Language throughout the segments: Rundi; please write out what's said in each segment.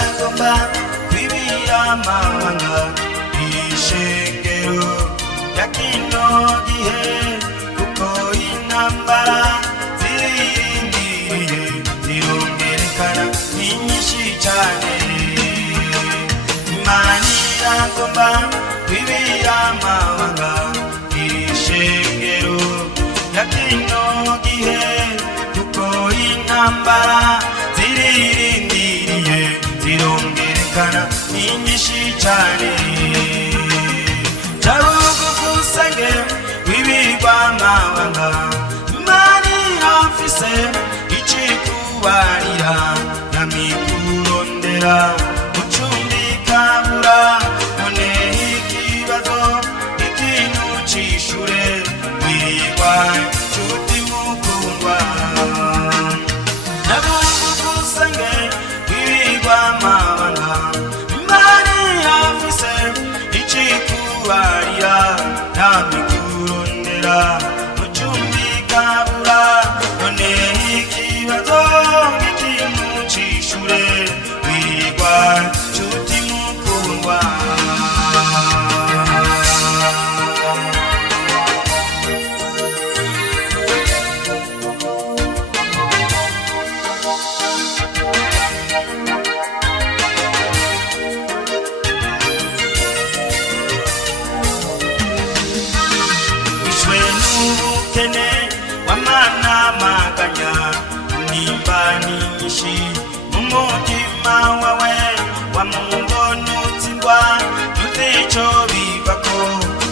agomba kwibira amabanga ishengero ya kino gihe, kuko intambara zirindiriye zirongerekana ni nyinshi cyane. Imana iragomba kwibira amabanga ishengero ya kino gihe, kuko intambara zirindiriye zirongerekana ni nyinshi cyane. Jabugusange wibirwa amabanga, Imana irafise icikubarira, namikurondera mucumbikabura, none ikibazo ikintu cishure, wirwa nshuti mukundwa. Jabugusange wibirwa amabanga, Imana irafise icikubarira, namikurondera mucumbikabura, none ikibazo ikintu cishure, wirwa nshuti mukundwa. Ishwe n'ubukene w'amana maganya, nimba nyinshi mu mutima wawe, wamubona utsindwa ntuzico bivako,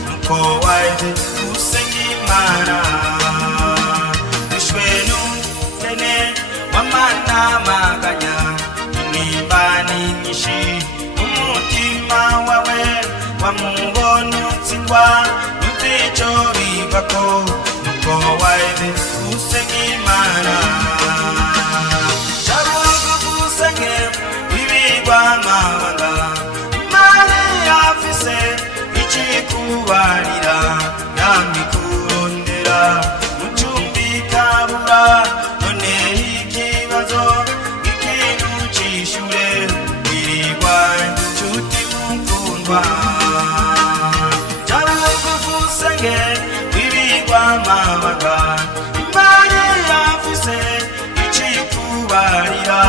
nuko waje gusenga Imana. Ishwe n'ubukene w'amana maganya, nimba nyinshi mu mutima wawe, wamubona utsindwa ntuzico bivako, nuko waje gusenga Imana. Jabugusange wibirwa amabanga, Imana irafise icikubarira, namikurondera mucumbikabura, none ikibazo ikintu cishure, wirwa nshuti mukundwa. Jabugusange wibirwa amabanga, Imana irafise icikubarira,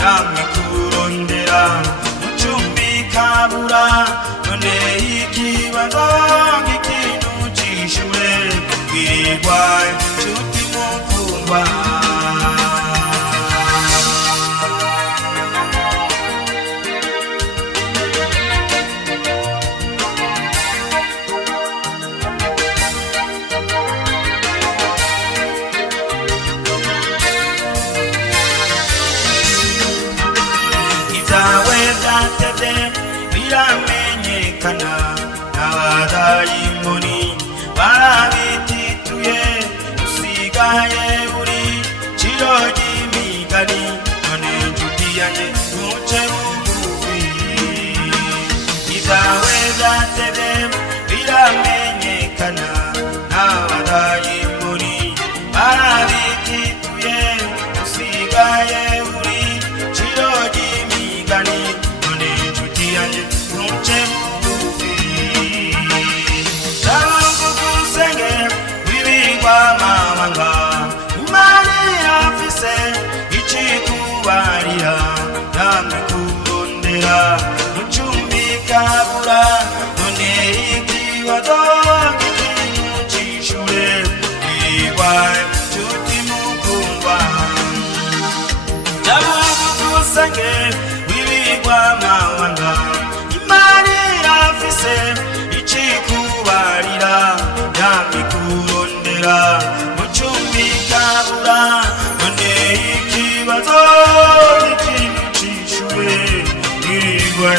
namikurondera mucumbikabura, none ikibazo ikintu cishure, wirwa nshuti mukundwa. Ibyawe byatevye biramenyekana, n'abadayimoni barabitituye, usigaye uri ciro ry'imigani, none nshuti yanje ntuce bugufi. Ibyawe byatevye biramenyekana, n'abadayimoni barabitituye, usigaye uri ciro ry'imigani, none nshuti yanje ntuce bugufi. Jabugusange wibirwa amabanga, Imana irafise icikubarira, namikurondera mucumbikabura, none ikibazo ikintu cishure, wirwa nshuti mukundwa. Jabugusange wibirwa amabanga, Imana irafise icikubarira, namikurondera mucumbikabura, none ikibazo ikintu cishure, wirwa